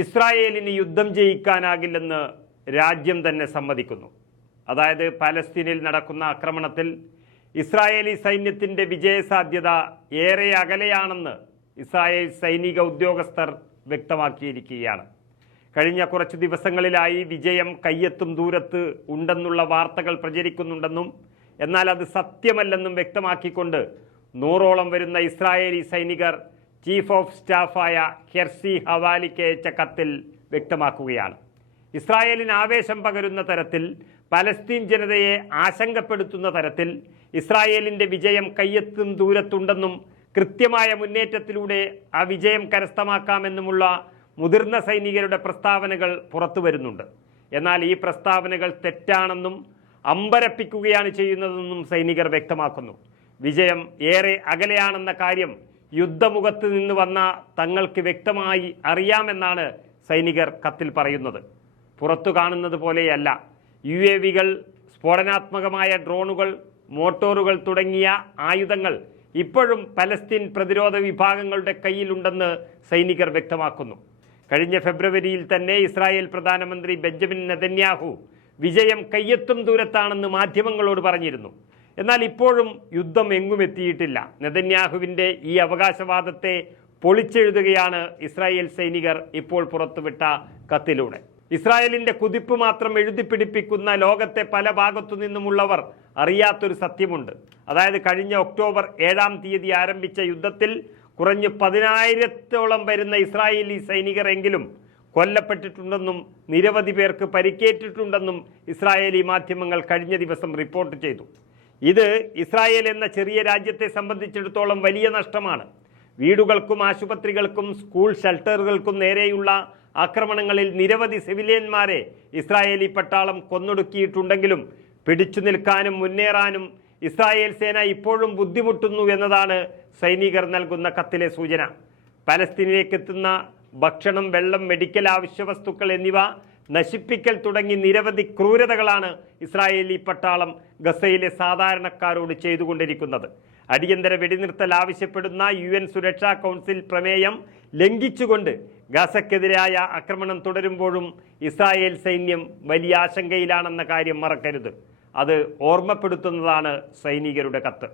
ഇസ്രായേലിന് യുദ്ധം ജയിക്കാനാകില്ലെന്ന് രാജ്യം തന്നെ സമ്മതിക്കുന്നു. അതായത് പലസ്തീനിൽ നടക്കുന്ന ആക്രമണത്തിൽ ഇസ്രായേലി സൈന്യത്തിന്റെ വിജയസാധ്യത ഏറെ അകലെയാണെന്ന് ഇസ്രായേൽ സൈനിക ഉദ്യോഗസ്ഥർ വ്യക്തമാക്കിയിരിക്കുകയാണ്. കഴിഞ്ഞ കുറച്ച് ദിവസങ്ങളിലായി വിജയം കയ്യെത്തും ദൂരത്ത് ഉണ്ടെന്നുള്ള വാർത്തകൾ പ്രചരിക്കുന്നുണ്ടെന്നും എന്നാൽ അത് സത്യമല്ലെന്നും വ്യക്തമാക്കിക്കൊണ്ട് നൂറോളം വരുന്ന ഇസ്രായേലി സൈനികർ ചീഫ് ഓഫ് സ്റ്റാഫായ ഹെർസി ഹവാലിക്ക് അയച്ച കത്തിൽ വ്യക്തമാക്കുകയാണ്. ഇസ്രായേലിന് ആവേശം പകരുന്ന തരത്തിൽ പലസ്തീൻ ജനതയെ ആശങ്കപ്പെടുത്തുന്ന തരത്തിൽ ഇസ്രായേലിന്റെ വിജയം കയ്യെത്തും ദൂരത്തുണ്ടെന്നും കൃത്യമായ മുന്നേറ്റത്തിലൂടെ ആ വിജയം കരസ്ഥമാക്കാമെന്നുമുള്ള മുതിർന്ന സൈനികരുടെ പ്രസ്താവനകൾ പുറത്തു വരുന്നുണ്ട്. എന്നാൽ ഈ പ്രസ്താവനകൾ തെറ്റാണെന്നും അമ്പരപ്പിക്കുകയാണ് ചെയ്യുന്നതെന്നും സൈനികർ വ്യക്തമാക്കുന്നു. വിജയം ഏറെ അകലെയാണെന്ന കാര്യം യുദ്ധമുഖത്ത് നിന്ന് വന്ന തങ്ങൾക്ക് വ്യക്തമായി അറിയാമെന്നാണ് സൈനികർ കത്തിൽ പറയുന്നത്. പുറത്തു കാണുന്നത് പോലെയല്ല. യു എ വികൾ സ്ഫോടനാത്മകമായ ഡ്രോണുകൾ മോട്ടോറുകൾ തുടങ്ങിയ ആയുധങ്ങൾ ഇപ്പോഴും പലസ്തീൻ പ്രതിരോധ വിഭാഗങ്ങളുടെ കയ്യിലുണ്ടെന്ന് സൈനികർ വ്യക്തമാക്കുന്നു. കഴിഞ്ഞ ഫെബ്രുവരിയിൽ തന്നെ ഇസ്രായേൽ പ്രധാനമന്ത്രി ബെഞ്ചമിൻ നെതന്യാഹു വിജയം കയ്യെത്തും ദൂരത്താണെന്ന് മാധ്യമങ്ങളോട് പറഞ്ഞിരുന്നു. എന്നാൽ ഇപ്പോഴും യുദ്ധം എങ്ങും എത്തിയിട്ടില്ല. നെതന്യാഹുവിന്റെ ഈ അവകാശവാദത്തെ പൊളിച്ചെഴുതുകയാണ് ഇസ്രായേൽ സൈനികർ ഇപ്പോൾ പുറത്തുവിട്ട കത്തിലൂടെ. ഇസ്രായേലിന്റെ കുതിപ്പ് മാത്രം എഴുതിപ്പിടിപ്പിക്കുന്ന ലോകത്തെ പല ഭാഗത്തു നിന്നുമുള്ളവർ അറിയാത്തൊരു സത്യമുണ്ട്. അതായത് കഴിഞ്ഞ ഒക്ടോബർ ഏഴാം തീയതി ആരംഭിച്ച യുദ്ധത്തിൽ കുറഞ്ഞ് പതിനായിരത്തോളം വരുന്ന ഇസ്രായേലി സൈനികരെങ്കിലും കൊല്ലപ്പെട്ടിട്ടുണ്ടെന്നും നിരവധി പേർക്ക് പരിക്കേറ്റിട്ടുണ്ടെന്നും ഇസ്രായേലി മാധ്യമങ്ങൾ കഴിഞ്ഞ ദിവസം റിപ്പോർട്ട് ചെയ്തു. ഇത് ഇസ്രായേൽ എന്ന ചെറിയ രാജ്യത്തെ സംബന്ധിച്ചിടത്തോളം വലിയ നഷ്ടമാണ്. വീടുകൾക്കും ആശുപത്രികൾക്കും സ്കൂൾ ഷെൽട്ടറുകൾക്കും നേരെയുള്ള ആക്രമണങ്ങളിൽ നിരവധി സിവിലിയന്മാരെ ഇസ്രായേലി പട്ടാളം കൊന്നൊടുക്കിയിട്ടുണ്ടെങ്കിലും പിടിച്ചു നിൽക്കാനും മുന്നേറാനും ഇസ്രായേൽ സേന ഇപ്പോഴും ബുദ്ധിമുട്ടുന്നു എന്നതാണ് സൈനികർ നൽകുന്ന കത്തിലെ സൂചന. പലസ്തീനിലേക്ക് എത്തുന്ന ഭക്ഷണം വെള്ളം മെഡിക്കൽ ആവശ്യ വസ്തുക്കൾ എന്നിവ നശിപ്പിക്കൽ തുടങ്ങി നിരവധി ക്രൂരതകളാണ് ഇസ്രായേലി പട്ടാളം ഗസയിലെ സാധാരണക്കാരോട് ചെയ്തുകൊണ്ടിരിക്കുന്നത്. അടിയന്തര വെടിനിർത്തൽ ആവശ്യപ്പെടുന്ന യു എൻ സുരക്ഷാ കൗൺസിൽ പ്രമേയം ലംഘിച്ചുകൊണ്ട് ഗസക്കെതിരായ ആക്രമണം തുടരുമ്പോഴും ഇസ്രായേൽ സൈന്യം വലിയ ആശങ്കയിലാണെന്ന കാര്യം മറക്കരുത്. അത് ഓർമ്മപ്പെടുത്തുന്നതാണ് സൈനികരുടെ കത്ത്.